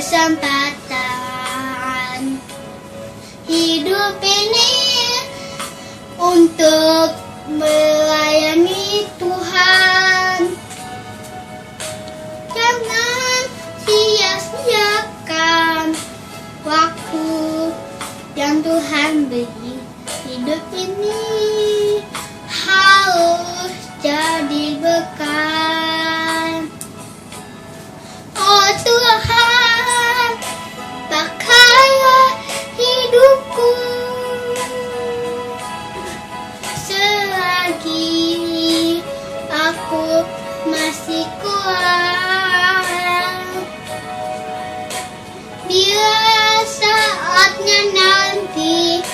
kesempatan hidup ini untuk melayani Tuhan. Jangan sia-siakan waktu yang Tuhan beri. Hidup ini harus jadi bekal. Oh Tuhan, pakailah hidupku selagi aku masih kuat. Bila saatnya nanti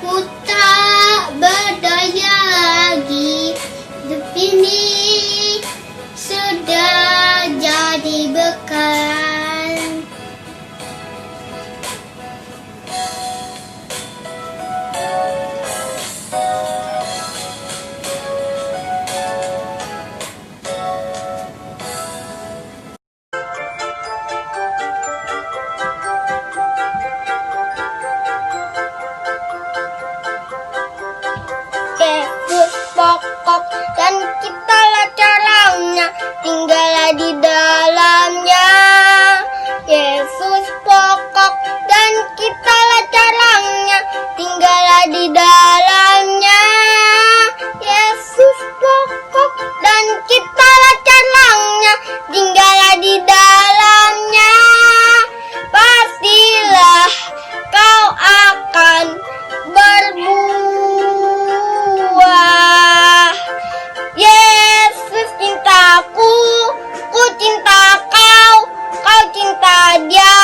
ku tak berdaya lagi, hidup ini sudah jadi bekal. Yesus pokok dan kitalah caranya, tinggallah di dalamnya. Yesus pokok dan kitalah caranya, tinggallah di dalamnya. Yesus pokok dan kitalah caranya, tinggallah di dalamnya. Pastilah kau akan berbuah. Yesus cintaku, ku cinta kau, kau cinta dia.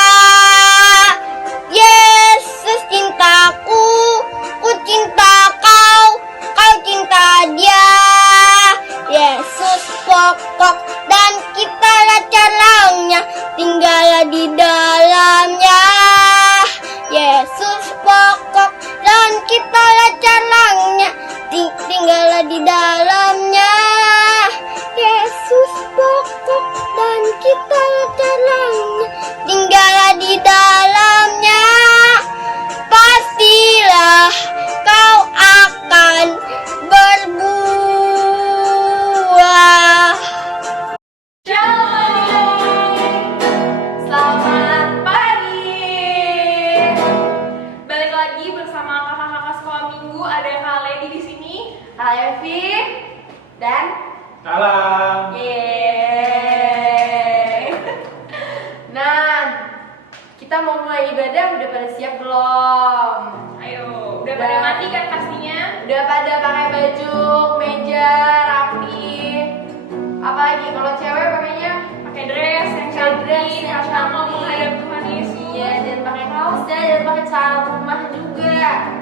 Yesus cintaku, ku cinta kau, kau cinta dia. Yesus pokok dan kitalah caranya, tinggallah di dalamnya. Yesus pokok dan kitalah caranya, tinggallah di dalamnya. Yesus pokok dan kitalah caranya, tinggallah di dalamnya. Pastilah kau akan berbuah. Shalom, selamat pagi. Balik lagi bersama kakak-kakak sekolah minggu. Ada Kak Lady di sini, Kak Evi, dan Salam. yeay. Nah, kita mau mulai ibadah. Udah pada siap belum? Ayo, udah pada mandi kan pastinya? Udah pada pakai baju meja rapi. Apalagi kalau cewek pakainya pakai dress yang cantik karena mau menghadap Tuhan Yesus. Iya, dan pakai kaos dan pakai celana rumah juga.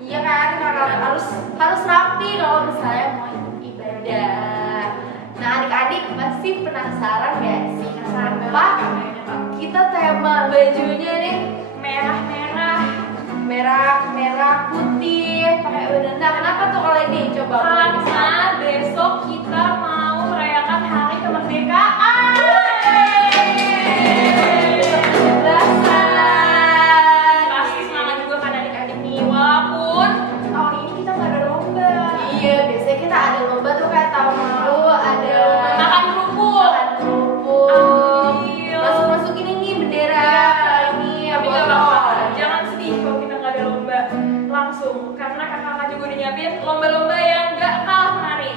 Iya kan, karena harus rapi kalau misalnya mau ibadah. Nah, adik-adik pasti penasaran gak sih kenapa kita tema bajunya nih merah putih pakai udang. Nah, kenapa tuh kalau ini? Coba karena besok kita mau merayakan hari kemerdekaan. Pasti semangat juga kan adik-adik nih, walaupun tahun ini kita nggak ada lomba. Iya, biasanya kita ada lomba tuh kayak tahun lalu ada makan kerupuk. Masukin ini bendera ini. Tapi nggak apa-apa, jangan sedih kalau kita nggak ada lomba langsung, karena kakak-kakak juga udah nyiapin lomba-lomba yang nggak kalah menarik.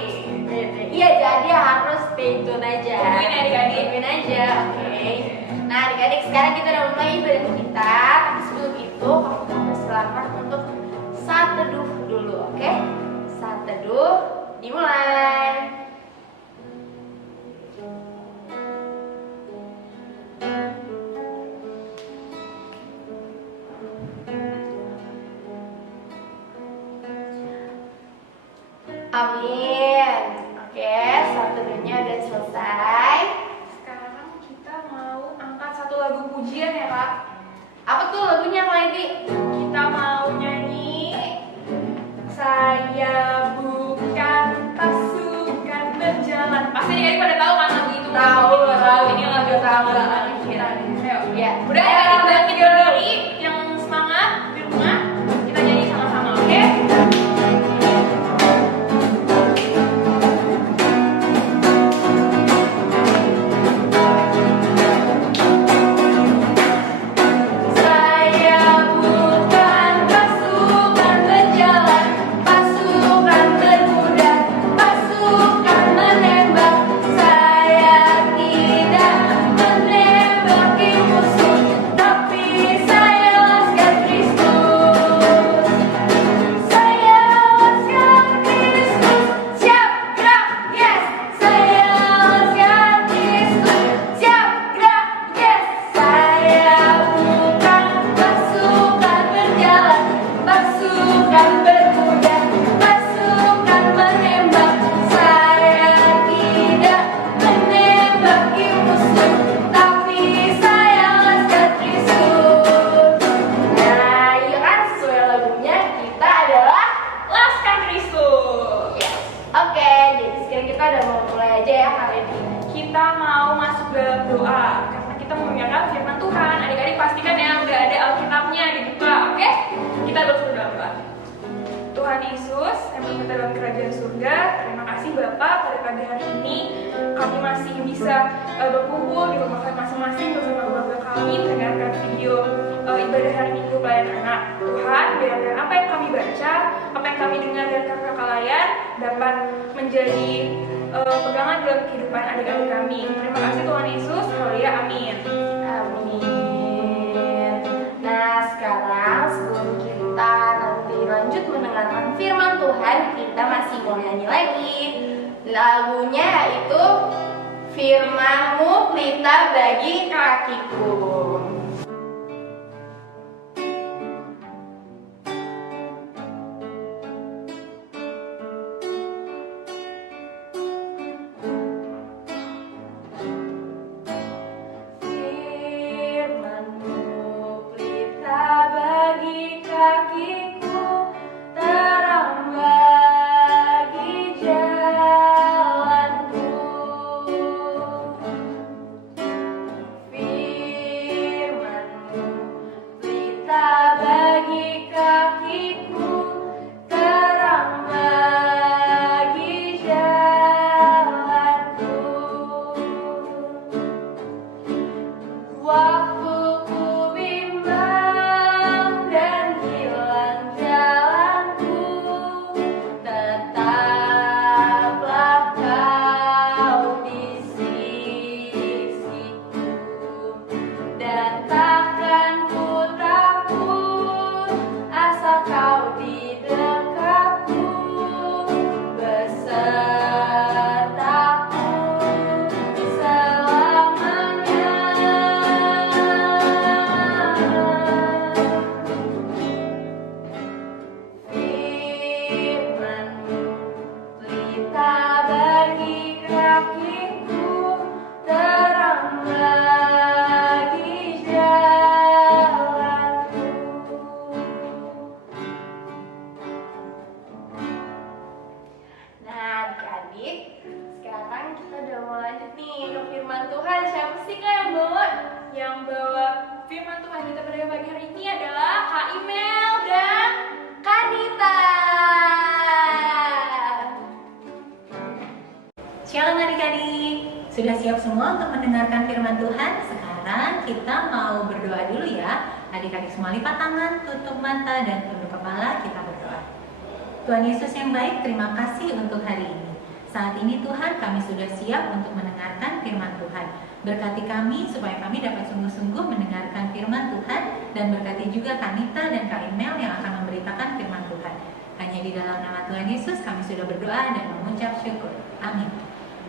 Iya, jadi harus stay tune aja. Tungguin adik-adik, tungguin aja, oke. Nah, adik-adik, sekarang kita udah mulai ibadah kita. Tapi sebelum itu, kamu berselamat untuk saat teduh dulu, oke? Saat teduh dimulai. Amin. Oke, saat teduhnya udah selesai. Sekarang kita mau angkat satu lagu pujian ya, Kak. Apa tuh lagunya, Kak Lady? Kita mau nyanyi Saya Bukan Pasukan Berjalan. Pasti adik-adik pada tahu kan lagu itu? Tahu. Ini lagu tahu. Ayo, ya. Udah ya, adik-adik diri yang semangat di rumah, kita nyanyi sama-sama, oke? Saya bukan pasukan berjalan, pasukan berkuda, pasukan menembak. Saya tidak menembaki musuh, tapi saya laskar Kristus. Saya laskar Kristus, siap gerak, yes. Saya laskar Kristus, siap gerak, yes. Saya bukan pasukan berjalan, pasukan berkuda, pasukan menembak. Saya tidak menembaki musuh, tapi saya laskar Kristus. Nah, iya kan sesuai lagunya kita adalah Laskar Kristus. Yes. Oke, jadi sekarang kita udah mau mulai aja ya hari ini. Kita mau masuk dalam doa karena kita mau mendengarkan firman Tuhan. Adik-adik pastikan ya udah ada Alkitabnya dibuka, oke? Kita berdoa. Tuhan Yesus yang berkata dalam kerajaan surga, terima kasih Bapak pada pagi hari ini kami masih bisa berkumpul di rumah kami masing-masing bersama keluarga kami mendengarkan video ibadah hari Minggu pelayanan anak. Tuhan, biarkan apa yang kami baca, apa yang kami dengar dari kakak layar dapat menjadi pegangan dalam kehidupan adik-adik kami. Terima kasih Tuhan Yesus, haleluya, amin. Amin. Nah, sekarang sebelum kita nanti lanjut mendengarkan firman Tuhan, kita masih mau nyanyi lagi. Lagunya yaitu Firman-Mu pelita bagi kakiku. Firman-Mu pelita bagi kakiku, terang bagi jalanku. Firman-Mu pelita bagi kakiku, terang bagi jalanku. Waktu ku bimbang dan hilang jalanku, tetaplah Kau di sisiku, dan takkan ku takut asal Kau di dekatku, besertaku selamanya. Firman-Mu pelita bagi kakiku, terang bagi jalanku. Nah, adik-adik, sekarang kita udah mau lanjut nih ke firman Tuhan. Siapa sih Kak yang bawa? Yang bawa firman Tuhan kita pada pagi hari ini adalah Kak Imel dan Kanita. Shalom adik-adik, sudah siap semua untuk mendengarkan firman Tuhan? Sekarang kita mau berdoa dulu ya. Adik-adik semua lipat tangan, tutup mata, dan tunduk kepala, kita berdoa. Tuhan Yesus yang baik, terima kasih untuk hari ini. Saat ini Tuhan, kami sudah siap untuk mendengarkan firman Tuhan. Berkati kami supaya kami dapat sungguh-sungguh mendengarkan firman Tuhan, dan berkati juga Kanita dan Kak Imel yang akan memberitakan firman Tuhan. Hanya di dalam nama Tuhan Yesus kami sudah berdoa dan mengucap syukur. Amin.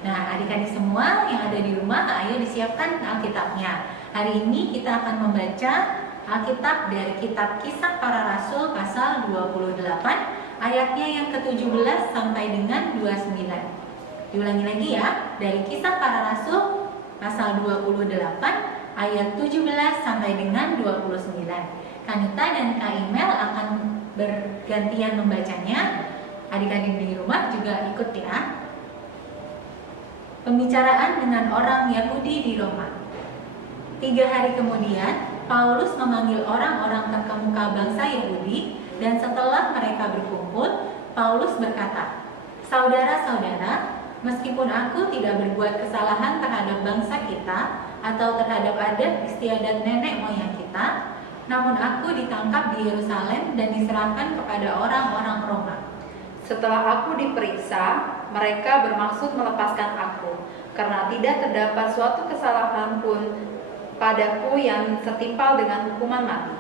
Nah, adik-adik semua yang ada di rumah, ayo disiapkan Alkitabnya. Hari ini kita akan membaca Alkitab dari kitab Kisah Para Rasul pasal 28, ayatnya yang ke-17 sampai dengan 29. Diulangi lagi ya, dari Kisah Para Rasul pasal 28, ayat 17 sampai dengan 29. Kanita dan Kak Imel akan bergantian membacanya. Adik-adik di rumah juga ikut ya. Pembicaraan dengan orang Yahudi di Roma. 3 hari kemudian, Paulus memanggil orang-orang terkemuka bangsa Yahudi, dan setelah mereka berkumpul, Paulus berkata, "Saudara-saudara, meskipun aku tidak berbuat kesalahan terhadap bangsa kita atau terhadap adat istiadat nenek moyang kita, namun aku ditangkap di Yerusalem dan diserahkan kepada orang-orang Roma. Setelah aku diperiksa, mereka bermaksud melepaskan aku, karena tidak terdapat suatu kesalahan pun padaku yang setimpal dengan hukuman mati."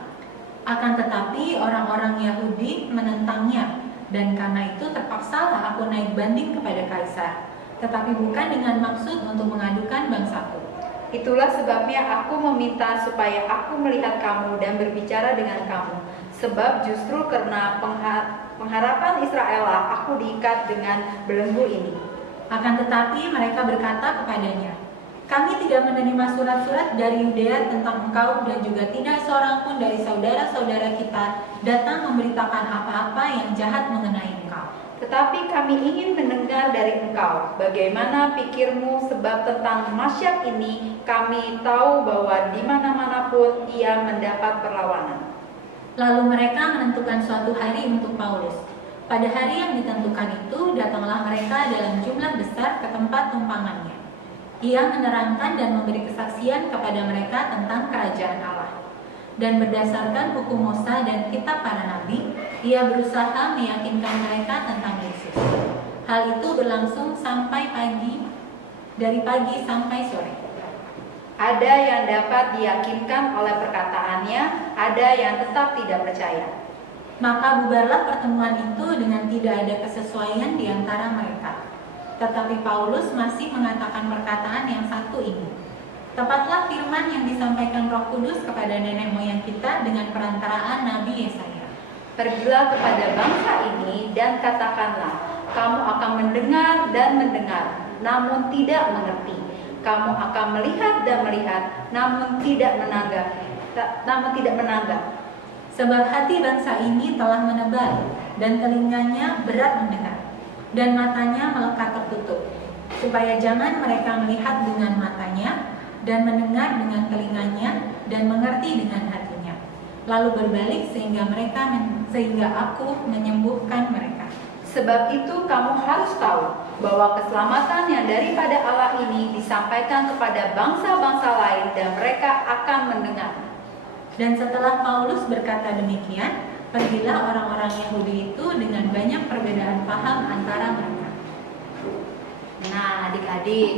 Akan tetapi orang-orang Yahudi menentangnya, dan karena itu terpaksalah aku naik banding kepada Kaisar, tetapi bukan dengan maksud untuk mengadukan bangsaku. Itulah sebabnya aku meminta supaya aku melihat kamu dan berbicara dengan kamu, sebab justru karena pengharapan Israel aku diikat dengan belenggu ini. Akan tetapi mereka berkata kepadanya, "Kami tidak menerima surat-surat dari Yudea tentang engkau, dan juga tidak seorang pun dari saudara-saudara kita datang memberitakan apa-apa yang jahat mengenai engkau. Tetapi kami ingin mendengar dari engkau, bagaimana pikirmu, sebab tentang Masyak ini kami tahu bahwa di mana-mana pun ia mendapat perlawanan." Lalu mereka menentukan suatu hari untuk Paulus. Pada hari yang ditentukan itu, datanglah mereka dalam jumlah besar ke tempat tumpangannya. Ia menerangkan dan memberi kesaksian kepada mereka tentang kerajaan Allah. Dan berdasarkan hukum Musa dan kitab para nabi, ia berusaha meyakinkan mereka tentang Yesus. Hal itu berlangsung sampai dari pagi sampai sore. Ada yang dapat diyakinkan oleh perkataannya, ada yang tetap tidak percaya. Maka bubarlah pertemuan itu dengan tidak ada kesesuaian di antara mereka. Tetapi Paulus masih mengatakan perkataan yang satu ini. Tepatlah firman yang disampaikan Roh Kudus kepada nenek moyang kita dengan perantaraan Nabi Yesaya. Pergilah kepada bangsa ini dan katakanlah, kamu akan mendengar dan mendengar, namun tidak mengerti. Kamu akan melihat dan melihat, namun tidak menanggap. Sebab hati bangsa ini telah menebal, dan telinganya berat mendengar, dan matanya melekat tertutup, supaya jangan mereka melihat dengan matanya, dan mendengar dengan telinganya, dan mengerti dengan hatinya, lalu berbalik sehingga aku menyembuhkan mereka. Sebab itu kamu harus tahu bahwa keselamatan yang daripada Allah ini disampaikan kepada bangsa-bangsa lain, dan mereka akan mendengar. Dan setelah Paulus berkata demikian, pergilah orang-orang Yahudi itu dengan banyak perbedaan paham antara mereka. Nah, adik-adik,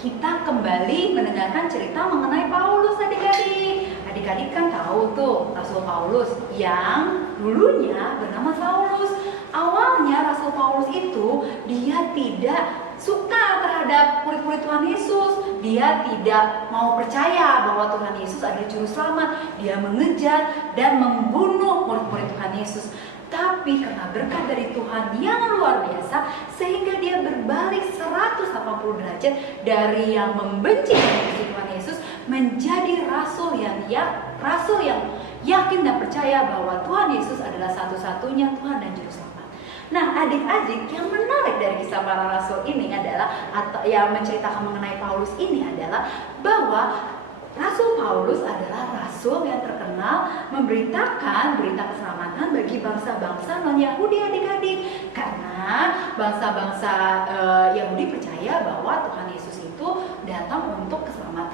kita kembali mendengarkan cerita mengenai Paulus, adik-adik. Adik-adik kan tahu tuh Rasul Paulus yang dulunya bernama Saulus. Awalnya Rasul Paulus itu dia tidak suka terhadap murid-murid Tuhan Yesus. Dia tidak mau percaya bahwa Tuhan Yesus adalah juru selamat. Dia mengejar dan membunuh murid-murid Tuhan Yesus. Tapi karena berkat dari Tuhan yang luar biasa, sehingga dia berbalik 180 derajat dari yang membenci Tuhan Yesus menjadi rasul yang yakin dan percaya bahwa Tuhan Yesus adalah satu-satunya Tuhan dan juru selamat. Nah, adik-adik, yang menarik dari kisah para rasul ini adalah, atau yang menceritakan mengenai Paulus ini adalah bahwa Rasul Paulus adalah rasul yang terkenal memberitakan berita keselamatan bagi bangsa-bangsa non-Yahudi, adik-adik. Karena bangsa-bangsa Yahudi percaya bahwa Tuhan Yesus itu datang untuk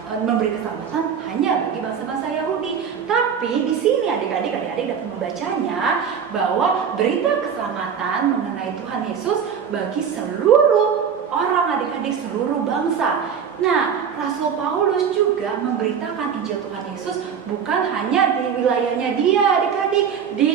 memberi keselamatan hanya bagi bangsa-bangsa Yahudi. Tapi di sini adik-adik dapat membacanya bahwa berita keselamatan mengenai Tuhan Yesus bagi seluruh orang, adik-adik, seluruh bangsa. Nah, Rasul Paulus juga memberitakan Injil Tuhan Yesus bukan hanya di wilayahnya dia, adik-adik, di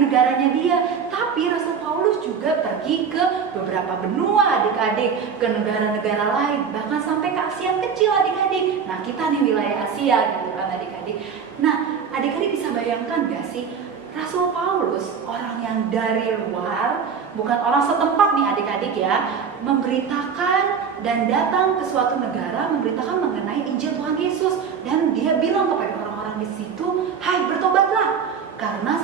negaranya dia, tapi Rasul Paulus juga pergi ke beberapa benua, adik-adik, ke negara-negara lain, bahkan sampai ke Asia kecil, adik-adik. Nah, kita di wilayah Asia gitu kan, adik-adik. Nah, adik-adik bisa bayangkan gak sih, Rasul Paulus, orang yang dari luar, bukan orang setempat nih adik-adik ya, memberitakan dan datang ke suatu negara memberitakan mengenai Injil Tuhan Yesus, dan dia bilang kepada orang-orang di situ, "Hai, bertobatlah, karena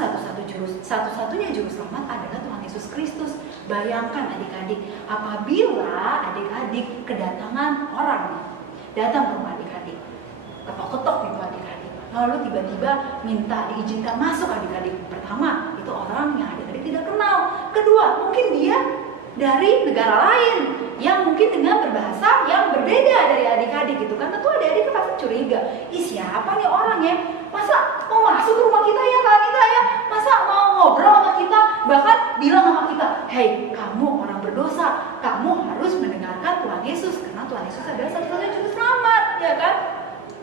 satu-satunya juru selamat adalah Tuhan Yesus Kristus." Bayangkan adik-adik, apabila adik-adik kedatangan orang datang ke rumah adik-adik, ketok-ketok gitu adik-adik, lalu tiba-tiba minta diizinkan masuk adik-adik. Pertama, itu orang yang adik-adik tidak kenal. Kedua, mungkin dia dari negara lain yang mungkin dengan berbahasa yang berbeda dari adik-adik gitu kan. Tentu adik-adik pasti curiga, ih siapa nih orang ya, masa mau masuk ke rumah kita ya Kak Anita ya, masa mau ngobrol sama kita, bahkan bilang sama kita, hei kamu orang berdosa, kamu harus mendengarkan Tuhan Yesus karena Tuhan Yesus adalah satu-satunya juru selamat, ya kan?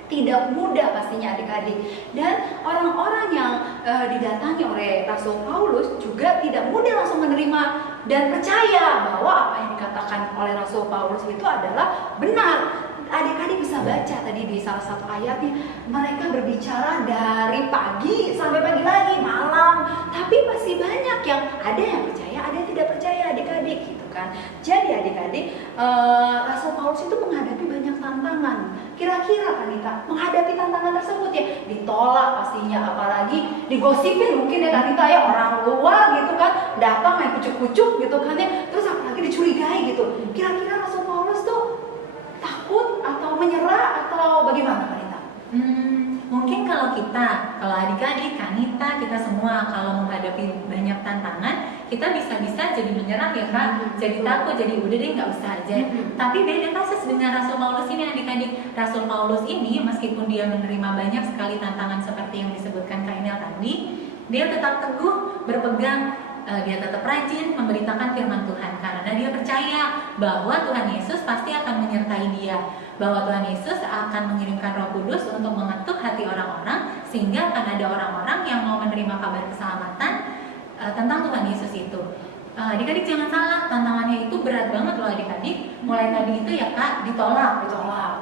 Tidak mudah pastinya adik-adik. Dan orang-orang yang didatangi oleh Rasul Paulus juga tidak mudah langsung menerima dan percaya bahwa apa yang dikatakan oleh Rasul Paulus itu adalah benar. Adik-adik bisa baca tadi di salah satu ayatnya, mereka berbicara dari pagi sampai pagi lagi, malam, tapi masih banyak yang ada yang percaya, ada yang tidak percaya adik-adik gitu kan. Jadi adik-adik, Rasul Paulus itu menghadapi banyak tantangan. Kira-kira Kanita menghadapi tantangan tersebut ya, ditolak pastinya, apalagi digosipin mungkin ya Kanita ya, orang luar gitu kan datang main kucuk-kucuk gitu kan ya, terus apalagi dicurigai gitu. Kira-kira Rasul Paulus tuh takut atau menyerah atau bagaimana Kanita? Mungkin kalau adik-adik, Kanita, kita semua kalau menghadapi banyak tantangan, kita bisa-bisa jadi menyerah ya Kak, jadi takut, jadi udah deh nggak usah aja. Tapi beda kasus dengan Rasul Paulus ini adik-adik. Rasul Paulus ini meskipun dia menerima banyak sekali tantangan seperti yang disebutkan Kak Inel tadi, dia tetap teguh berpegang, dia tetap rajin memberitakan firman Tuhan karena dia percaya bahwa Tuhan Yesus pasti akan menyertai dia, bahwa Tuhan Yesus akan mengirimkan Roh Kudus untuk mengetuk hati orang-orang sehingga akan ada orang-orang yang mau menerima kabar keselamatan tentang Tuhan Yesus itu. Adik-adik jangan salah, tantangannya itu berat banget loh adik-adik. Mulai tadi itu ya Kak, ditolak,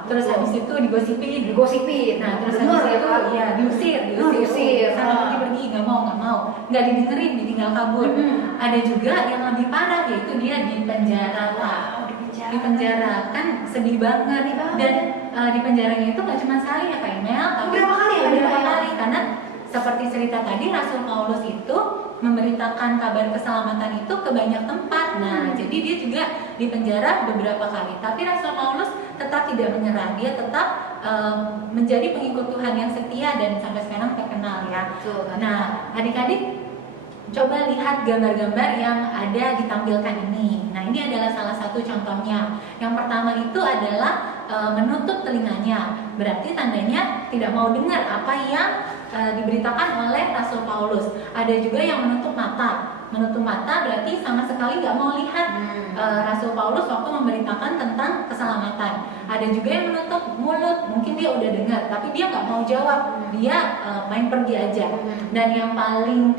terus habis itu digosipin, nah terus habis itu ya diusir, sana pergi, nggak mau, nggak didengerin, ditinggal kabur. Ada juga yang lebih parah, yaitu dia dipenjara. Dipenjara kan sedih banget. Dan di penjaranya itu nggak cuma sekali ya Kak Emel, tapi beberapa kali karena seperti cerita tadi, Rasul Paulus itu memberitakan kabar keselamatan itu ke banyak tempat. Nah, jadi dia juga dipenjara beberapa kali. Tapi Rasul Paulus tetap tidak menyerah. Dia tetap menjadi pengikut Tuhan yang setia dan sampai sekarang terkenal ya. Nah, adik-adik coba lihat gambar-gambar yang ada ditampilkan ini. Nah, ini adalah salah satu contohnya. Yang pertama itu adalah menutup telinganya. Berarti tandanya tidak mau dengar apa yang diberitakan oleh Rasul Paulus. Ada juga yang menutup mata. Menutup mata berarti sama sekali nggak mau lihat Rasul Paulus waktu memberitakan tentang keselamatan. Ada juga yang menutup mulut. Mungkin dia udah dengar, tapi dia nggak mau jawab. Dia main pergi aja. Dan yang paling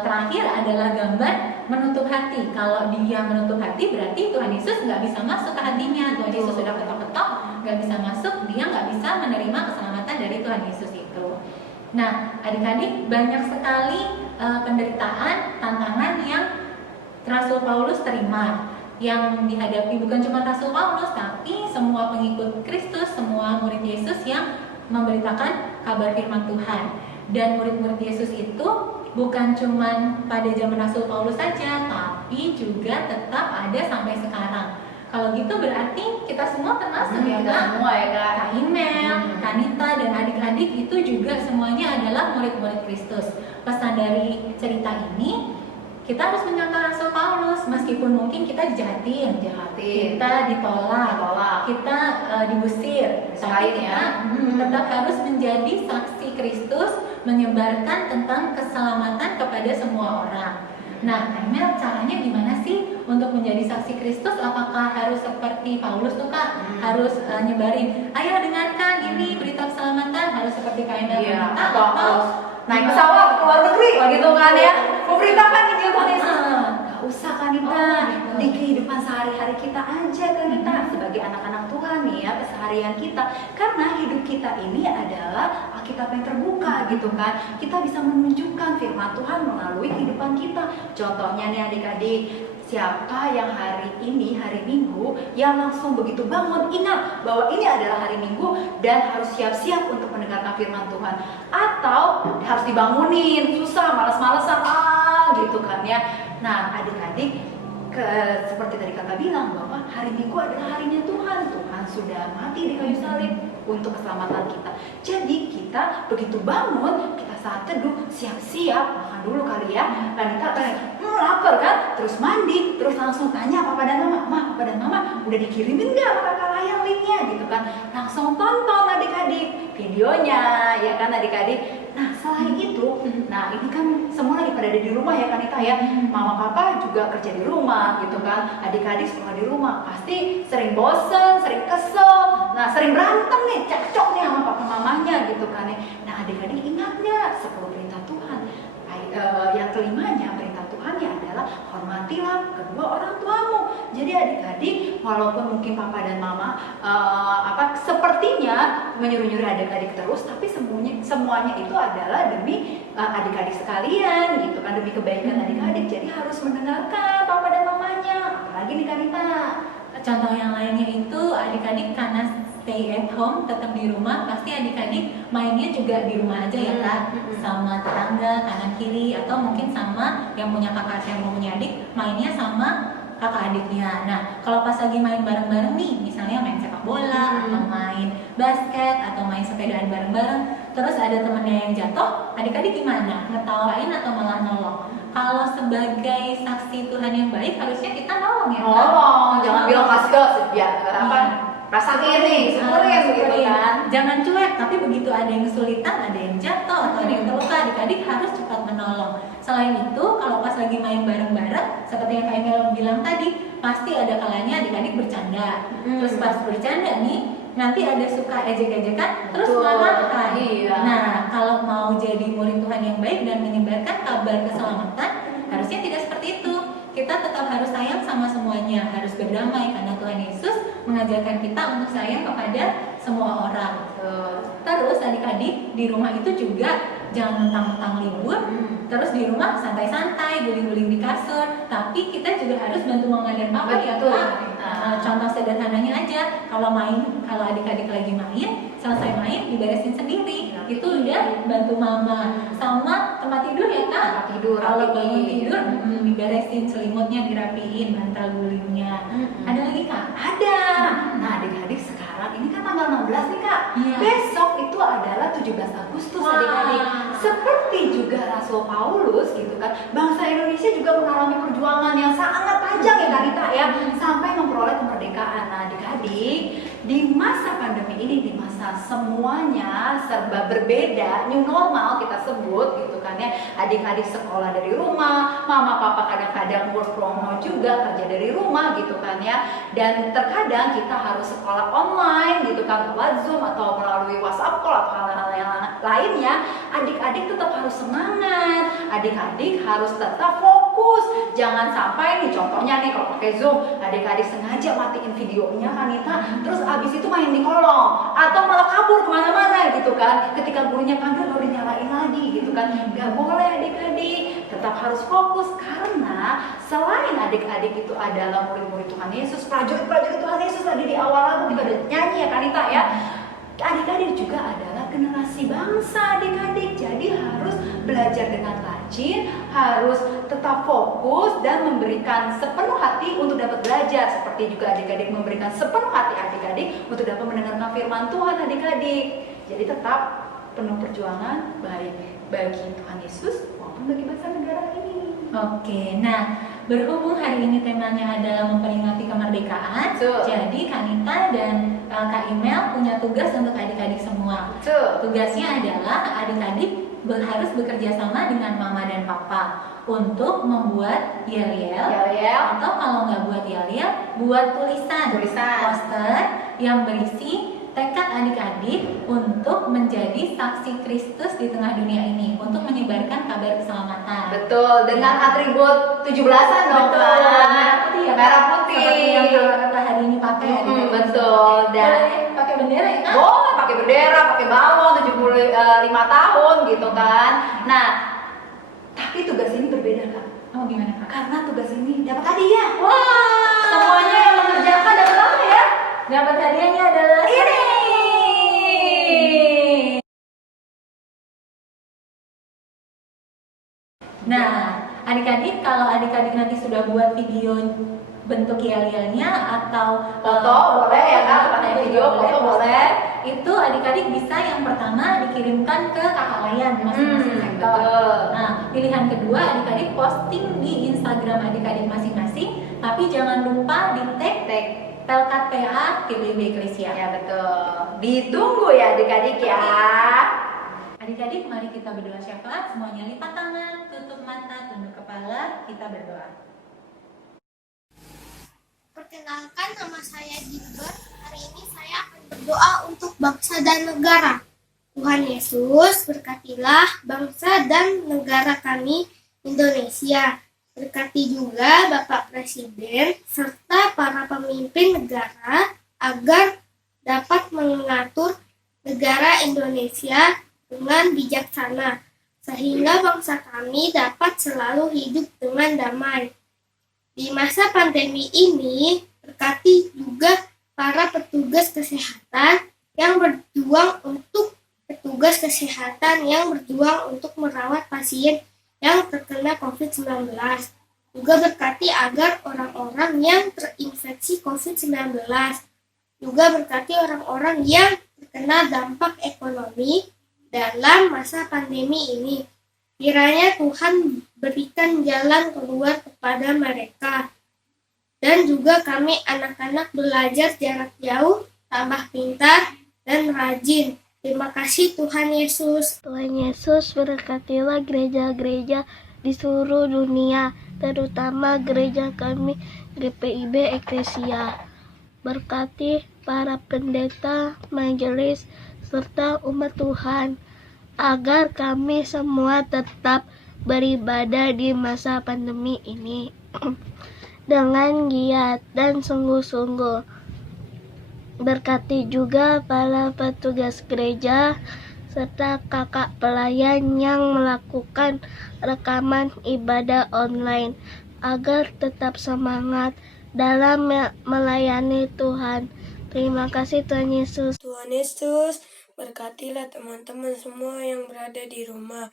terakhir adalah gambar menutup hati. Kalau dia menutup hati berarti Tuhan Yesus nggak bisa masuk ke hatinya. Tuhan Yesus sudah ketok-ketok, nggak bisa masuk, dia nggak bisa menerima keselamatan dari Tuhan Yesus itu. Nah, adik-adik, banyak sekali penderitaan, tantangan yang Rasul Paulus terima, yang dihadapi bukan cuma Rasul Paulus, tapi semua pengikut Kristus, semua murid Yesus yang memberitakan kabar firman Tuhan. Dan murid-murid Yesus itu bukan cuma pada zaman Rasul Paulus saja, tapi juga tetap ada sampai sekarang. Kalau gitu berarti kita semua termasuk ya Kak? Semua ya Kak. Kak Imel, Kanita, dan adik-adik itu juga semuanya adalah murid-murid Kristus. Pesan dari cerita ini, kita harus mencontoh Rasul Paulus. Meskipun mungkin kita dijahatin, kita ditolak, kita diusir, tapi kita tetap harus menjadi saksi Kristus, menyebarkan tentang keselamatan kepada semua orang. Nah, Emel, caranya gimana sih untuk menjadi saksi Kristus? Apakah harus seperti Paulus tuh Kak? Harus nyebarin, ayo dengarkan ini berita keselamatan, harus seperti Kak Emel atau naik pesawat ke luar negeri gitu kan ya, memberitakan Injil Tuhan Yesus. Gak usah Kanita, di kehidupan sehari-hari kita aja Kanita, sebagai anak-anak Tuhan nih ya, keseharian kita. Karena hidup kita ini adalah Alkitab yang terbuka gitu kan. Kita bisa menunjukkan firman Tuhan melalui kehidupan kita. Contohnya nih adik-adik, siapa yang hari ini, hari Minggu, yang langsung begitu bangun, ingat bahwa ini adalah hari Minggu dan harus siap-siap untuk mendengarkan firman Tuhan. Atau harus dibangunin, susah, malas-malesan, gitu kan ya. Nah adik-adik, seperti tadi kakak bilang bahwa hari Minggu adalah harinya Tuhan. Tuhan sudah mati di kayu salib, untuk keselamatan kita. Jadi kita begitu bangun, kita saat teduh, siap-siap makan dulu kali ya. Dan kita lapar kan, terus mandi, terus langsung tanya papa dan mama, papa dan mama udah dikirimin nggak sama kakak layang linknya gitu kan. Langsung tonton adik-adik videonya ya kan adik-adik. Nah selain itu, nah ini kan semua lagi pada ada di rumah ya Kanita ya. Mama papa juga kerja di rumah gitu kan. Adik-adik sekolah di rumah pasti sering bosen, sering kesel, nah sering berantem nih, cekcok nih sama papa mamanya gitu kan ya. Nah adik-adik ingat nggak 10 perintah Tuhan? Yang kelimanya perintah Tuhan ya adalah hormatilah kedua orang tuamu. Jadi adik-adik walaupun mungkin papa dan mama sepertinya menyuruh-nyuruh adik-adik terus, tapi semuanya itu adalah demi adik-adik sekalian gitu kan, demi kebaikan adik-adik. Jadi harus mendengarkan papa dan mamanya. Apalagi nih Kanita. Contoh yang lainnya itu adik-adik karena stay at home, tetap di rumah, pasti adik-adik mainnya juga di rumah aja ya Kak, sama tetangga kanan kiri, atau mungkin sama yang punya kakak yang mau punya adik, mainnya sama kakak adiknya. Nah kalau pas lagi main bareng-bareng nih, misalnya main sepak bola atau main basket atau main sepedaan bareng-bareng, terus ada temennya yang jatuh, adik-adik gimana? Ngetawain atau malah nolong? Kalau sebagai saksi Tuhan yang baik harusnya kita nolong ya Kak? Nolong, jangan bilang kasih ya apa? Rasa iri, syukurin gitu kan. Jangan cuek, tapi begitu ada yang kesulitan, ada yang jatuh atau ada yang terluka, adik-adik harus cepat menolong. Selain itu, kalau pas lagi main bareng-bareng, seperti yang Kak Emil bilang tadi, pasti ada kalanya adik-adik bercanda. Terus pas bercanda nih, nanti ada suka ejek-ejekan, terus marahan. Iya. Nah, kalau mau jadi murid Tuhan yang baik dan menyebarkan kabar keselamatan, harusnya tidak seperti itu. Kita tetap harus sayang sama semuanya, harus berdamai karena Tuhan Yesus mengajarkan kita untuk sayang kepada semua orang. Terus adik-adik di rumah itu juga jangan mentang-mentang libur, terus di rumah santai-santai, guling-guling di kasur, tapi kita juga harus bantu mama dan papa ya Kak. Contoh sederhananya aja, kalau adik-adik lagi main, selesai main diberesin sendiri, itu udah bantu mama. Sama tempat tidur ya Kak, Tempat tidur, kalau rapiin. bangun tidur diberesin, selimutnya dirapiin, bantal gulingnya. Ada lagi Kak? Ada. Nah adik-adik sekarang ini kan tanggal 16 nih Kak. Iya. Besok itu adalah 17 Agustus Wah. adik-adik. Seperti juga Rasul Paulus gitu kan. Bangsa Indonesia juga mengalami perjuangan yang sangat panjang ya Kanita ya, sampai memperoleh kemerdekaan. Nah adik-adik di masa pandemi ini, di masa semuanya serba berbeda, new normal kita sebut gitu kan ya. Adik-adik sekolah dari rumah, mama papa kadang-kadang work from home juga, kerja dari rumah gitu kan ya. Dan terkadang kita harus sekolah online gitu kan, lewat Zoom atau melalui WhatsApp call atau hal-hal yang lainnya. Adik-adik tetap harus semangat, adik-adik harus tetap fokus. Jangan sampai nih contohnya nih kalau pakai Zoom, adik-adik sengaja matiin videonya Kanita, terus abis itu main di kolong atau malah kabur kemana-mana gitu kan. Ketika gurunya panggil baru dinyalain lagi gitu kan. Gak boleh adik-adik, tetap harus fokus karena selain adik-adik itu adalah murid-murid Tuhan Yesus, prajurit-prajurit Tuhan Yesus tadi di awal lagu kita udah nyanyi ya Kanita ya. Adik-adik juga adalah generasi bangsa adik-adik, jadi harus belajar dengan rajin, harus tetap fokus dan memberikan sepenuh hati untuk dapat belajar. Seperti juga adik-adik memberikan sepenuh hati adik-adik untuk dapat mendengarkan firman Tuhan adik-adik. Jadi tetap penuh perjuangan baik bagi Tuhan Yesus maupun bagi bangsa negara ini. Oke, nah berhubung hari ini temanya adalah memperingati kemerdekaan, Betul. jadi Kanita dan Kak Imel punya tugas untuk adik-adik semua. Betul. Tugasnya adalah adik-adik harus bekerja sama dengan mama dan papa untuk membuat yel-yel, atau kalau nggak buat yel-yel, buat tulisan poster yang berisi tekad adik-adik untuk menjadi saksi Kristus di tengah dunia ini, untuk menyebarkan kabar keselamatan. Betul, dengan atribut 17-an dong Betul, kan? merah putih ya, Merah Kak? putih. Seperti yang kita hari ini pakai. adik-adik. Betul. Dan Boleh pakai bendera ya Kak? boleh pakai bendera, pakai balon 75 tahun gitu kan. Nah, tapi tugas ini berbeda Kak. Oh gimana Kak? Karena tugas ini dapat hadiah. Wah, Semuanya yang mengerjakan dapat apa ya? dapat hadiahnya adalah Ini. Nah, adik-adik kalau adik-adik nanti sudah buat video bentuk yel-yelnya atau Foto boleh ya kan, pakai video, foto boleh. Itu adik-adik bisa yang pertama dikirimkan ke kakak layan masing-masing sektor. Betul. Nah, pilihan kedua adik-adik posting di Instagram adik-adik masing-masing, tapi jangan lupa di tag Pelkat PA TPB Eklesia. Ya betul. Ditunggu ya adik-adik ya. Adik-adik, mari kita berdoa syafaat. Semuanya lipat tangan, tutup mata, tunduk kepala, kita berdoa. Perkenalkan, nama saya Gilbert. Hari ini saya akan berdoa untuk bangsa dan negara. Tuhan Yesus, berkatilah bangsa dan negara kami, Indonesia. Berkati juga Bapak Presiden serta para pemimpin negara agar dapat mengatur negara Indonesia dengan bijaksana, sehingga bangsa kami dapat selalu hidup dengan damai. Di masa pandemi ini, berkati juga para petugas kesehatan yang berjuang untuk merawat pasien yang terkena COVID-19. Juga berkati agar orang-orang yang terinfeksi COVID-19. Juga berkati orang-orang yang terkena dampak ekonomi dalam masa pandemi ini. Kiranya Tuhan berikan jalan keluar kepada mereka. Dan juga kami anak-anak belajar jarak jauh, tambah pintar, dan rajin. Terima kasih Tuhan Yesus. Tuhan Yesus, berkatilah gereja-gereja di seluruh dunia, terutama gereja kami GPIB Eklesia. Berkati para pendeta, majelis, serta umat Tuhan, agar kami semua tetap beribadah di masa pandemi ini dengan giat dan sungguh-sungguh. Berkati juga para petugas gereja serta kakak pelayan yang melakukan rekaman ibadah online agar tetap semangat dalam melayani Tuhan. Terima kasih Tuhan Yesus. Tuhan Yesus, berkatilah teman-teman semua yang berada di rumah.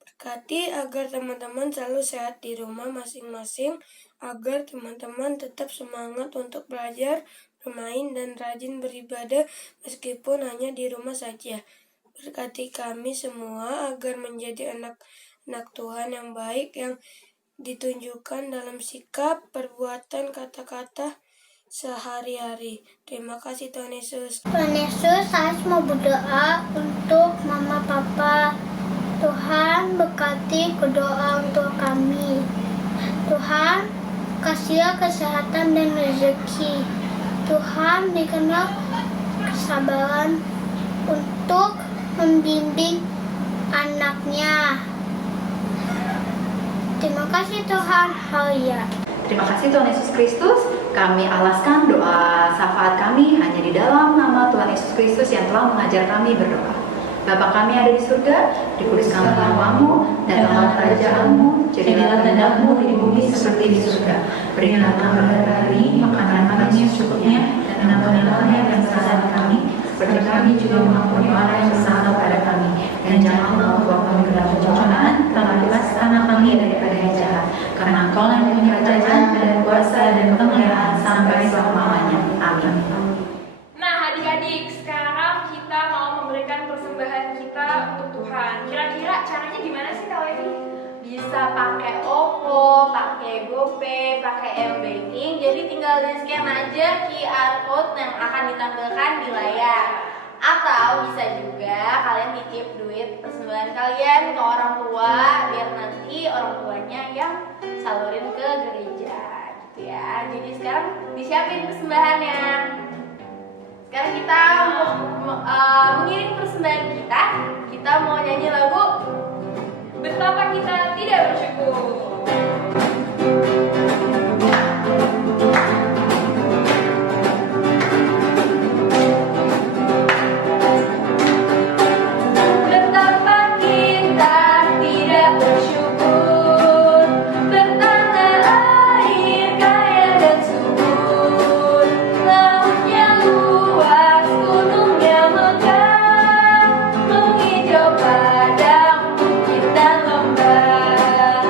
Berkati agar teman-teman selalu sehat di rumah masing-masing, agar teman-teman tetap semangat untuk belajar, bermain, dan rajin beribadah meskipun hanya di rumah saja. Berkati kami semua agar menjadi anak-anak Tuhan yang baik, yang ditunjukkan dalam sikap, perbuatan, kata-kata sehari-hari. Terima kasih Tuhan Yesus. Tuhan Yesus, saya mau berdoa untuk mama papa. Tuhan berkati doa untuk kami. Tuhan kasih kesehatan dan rezeki. Tuhan dikenal kesabaran untuk membimbing anaknya. Terima kasih Tuhan. Haleluya. Terima kasih Tuhan Yesus Kristus. Kami alaskan doa syafaat kami hanya di dalam nama Tuhan Yesus Kristus yang telah mengajar kami berdoa. Bapa kami ada di surga, dikuduskanlah namamu, datanglah kerajaanmu, jadilah kehendakmu di bumi seperti di surga. Berikanlah kami pada hari ini makanan kami secukupnya, dan ampunilah kami akan kesalahan kami, seperti kami juga mengampuni orang yang bersalah kepada kami. Dan janganlah membawa kami ke dalam pencobaan, tetapi lepaskanlah kami daripada yang jahat. Karena Engkau yang punya kerajaan dan kuasa dan kemuliaan sampai selama-lamanya. Amin. Nah adik-adik, sekarang kita mau memberikan persembahan kita untuk Tuhan. Kira-kira caranya gimana sih Kak Levi? Bisa pakai OVO, pakai GoPay, pakai M-Banking. Jadi tinggal di-scan aja QR code yang akan ditampilkan di layar. Atau bisa juga kalian titip duit persembahan kalian ke orang tua, biar nanti orang tuanya yang salurin ke gereja gitu ya. Jadi sekarang disiapin persembahannya. Sekarang kita mengirim persembahan kita mau nyanyi lagu Betapa Kita Tidak Bersyukur. Betapa kita tidak bersyukur, bertanah air kaya dan subur, lautnya luas, gunungnya megah, menghijau padang bukit dan lembah.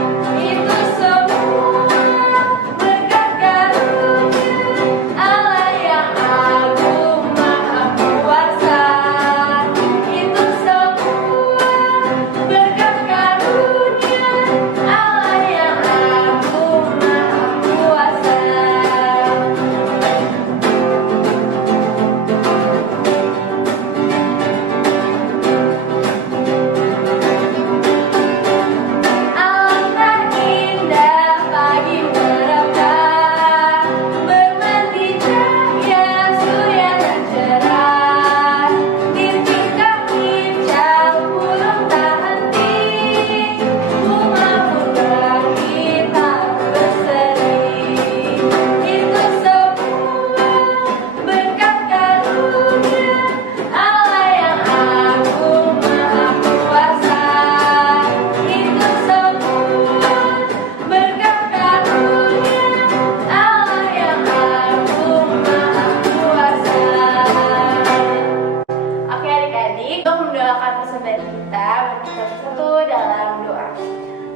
Mari kita bersatu dalam doa.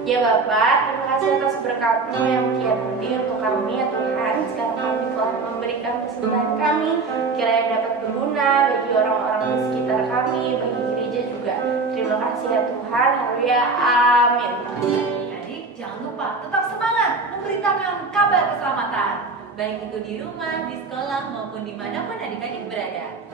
Ya Bapak, terima kasih atas berkat-Mu yang kian untuk kami ya Tuhan. Sekarang kami telah memberikan kesempatan kami kiranya dapat berguna bagi orang-orang di sekitar kami, bagi gereja juga. Terima kasih ya Tuhan. Haleluya. Amin. Adik-adik, jangan lupa tetap semangat memberitakan kabar keselamatan, baik itu di rumah, di sekolah, maupun dimanapun adik-adik berada.